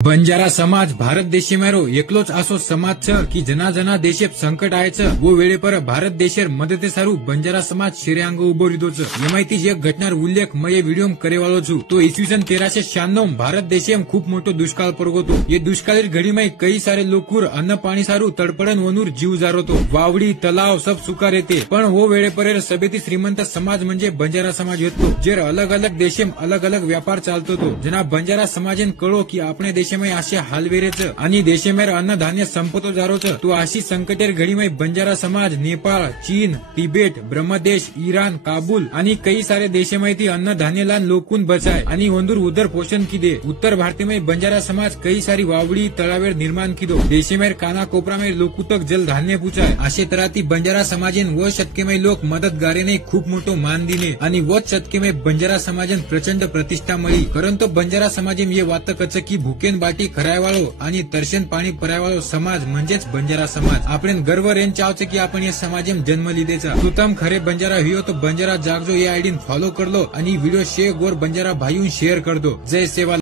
बंजारा समाज भारत देशे मेरो एकलोच आसो समाज छ की जना जना देशे संकट आए छ वो वेळे पर भारत देशेर मदते सारू बंजारा समाज शेरे अंग उभो रीधो छ एमांथी एक घटनार उल्लेख मैं ये विडियो करेवालो छू। तो इसवीसन 1396 भारत देशे खूप मोटो दुष्काळ पडगो तो। ये दुष्काळीर घडी में कई सारे लोकूर अन्न पाणी सारू तडपडन वनूर जीव जारो तो। वावडी तलाव सब सुका रेते पण वो वेळे पर सभेती श्रीमंत समाज म्हणजे बंजारा समाज होतो जेर अलग अलग देशेम अलग अलग व्यापार चालतो तो। जना बंजारा समाजेन कळो की आपणे देशेम असे हालवेरेच आणि देशेमेर अन्नधान्य संपतो जारोच। तो अशी संकटेर घडी में बंजारा समाज नेपाळ, चीन, तिबेट, ब्रह्मदेश, ईरान, काबूल आणि कई सारे देशेमाहिती अन्नधान्यला लोकून बचाय आणि वंदूर उदर पोषण किदे। उत्तर भारत में बंजारा समाज कई सारी वावडी तळावेर निर्माण किदो। देशेमेर काना कोपरा में लोकूतक जल धान्य पुचाय। अशे तराती बंजारा समाजेन व शतके में लोक मदतगारेने खूप मोटो मान दिने आणि व शतके में बंजारा समाजेन प्रचंड प्रतिष्ठा मळी। परंतु बंजारा समाजेम ये वात कच की भूकेन बाटी खरायवाळो आणि तरशन पाणी परायवाळो समाज म्हणजेच बंजारा समाज। आपण गर्व रेन चावचे की आपण या समाजेम जन्म लिदेचा। तो तम खरे बंजारा हियो तो बंजारा जागजो या आयडीन फॉलो कर लो आणि व्हिडिओ शेअर गोर बंजारा भाईऊन शेअर कर दो। जय सेवा।